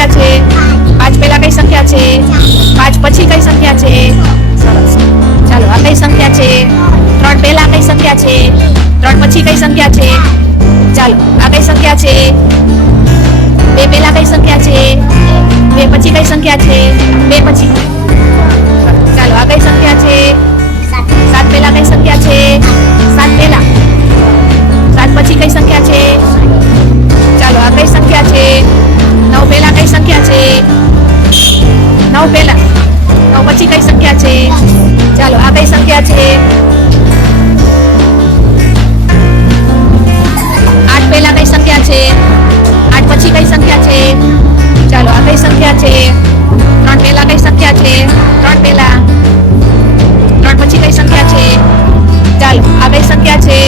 સંખ્યા છે? 5 પહેલા કઈ સંખ્યા છે? 5 પછી કઈ સંખ્યા છે? સરસ. ચાલો આ કઈ સંખ્યા છે? 3 પહેલા કઈ સંખ્યા છે? 3 પછી કઈ સંખ્યા છે? ચાલો આ કઈ સંખ્યા છે? 2 પહેલા કઈ સંખ્યા છે? 2 પછી કઈ સંખ્યા છે? 2 પછી. ચાલો આ કઈ સંખ્યા છે? 7 પહેલા કઈ સંખ્યા છે? 7 પહેલા. 7 પછી કઈ સંખ્યા છે? ચાલો આ કઈ સંખ્યા છે? 9 પહેલા કઈ સંખ્યા છે? 9 પહેલા. 9 પછી કઈ સંખ્યા છે? ચાલો આ કઈ સંખ્યા છે? 8 પહેલા કઈ સંખ્યા છે? 8 પછી કઈ સંખ્યા છે? ચાલો આ કઈ સંખ્યા છે? 3 પહેલા કઈ સંખ્યા છે? 3 પહેલા. 3 પછી કઈ સંખ્યા છે? ચાલો આ કઈ સંખ્યા છે?